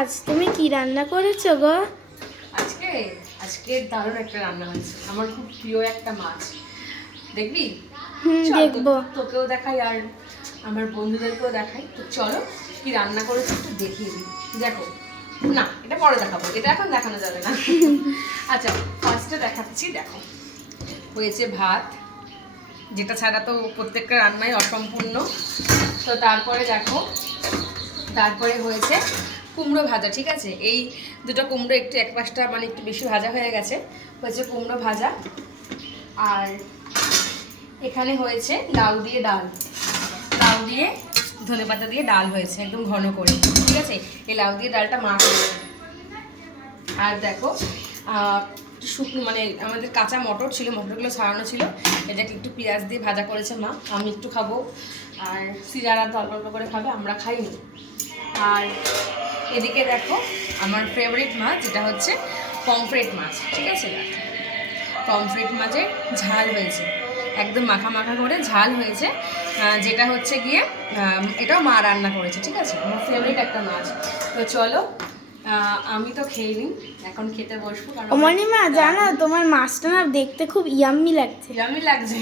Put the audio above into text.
মাছ, তুমি কি রান্না করেছো গো? আজকে আজকে দারুণ একটা রান্না হয়েছে, আমার খুব প্রিয় একটা মাছ। দেখবি? চল, দেখবো। তোকেও দেখাই আর আমার বন্ধুদেরকেও দেখাই। তো চলো কি রান্না করেছি একটু দেখিয়ে দিই। দেখো, না এটা পরে দেখাবো, এটা এখন দেখানো যাবে না। আচ্ছা, ফার্স্টে দেখাচ্ছি। দেখো, হয়েছে ভাত, যেটা ছাড়া তো প্রত্যেকটা রান্নাই অসম্পূর্ণ। তো তারপরে দেখো, তারপরে হয়েছে কুমড়ো ভাজা। ঠিক আছে, এই দুটো কুমড়ো একটু এক পাশটা মানে একটু বেশি ভাজা হয়ে গেছে, হয়েছে কুমড়ো ভাজা। আর এখানে হয়েছে লাউ দিয়ে ডাল, লাউ দিয়ে ধনেপাতা দিয়ে ডাল হয়েছে একদম ঘন করে। ঠিক আছে, এই লাউ দিয়ে ডালটা মা করেছে। আর দেখো শুকনো মানে আমাদের কাঁচা মটর ছিল, মটরগুলো ছাড়ানো ছিল, এটাকে একটু পেঁয়াজ দিয়ে ভাজা করেছে মা। আমি একটু খাবো, আর সিজারা তো অল্প অল্প করে খাবে, আমরা খাইনি। আর এদিকে দেখো আমার ফেভারিট মাছ, যেটা হচ্ছে পমফ্রেট মাছ। ঠিক আছে, পমফ্রেট মাছের ঝাল হয়েছে, একদম মাখা মাখা করে ঝাল হয়েছে, যেটা হচ্ছে গিয়ে এটাও মা রান্না করেছে। ঠিক আছে, আমার ফেভারিট একটা মাছ। তো চলো, আমি তো খেয়ে নিই, এখন খেতে বসবো। অমনিমা জানো, তোমার মাছটা না দেখতে খুব ইয়াম্মি লাগছে। ইয়াম্মি লাগছে।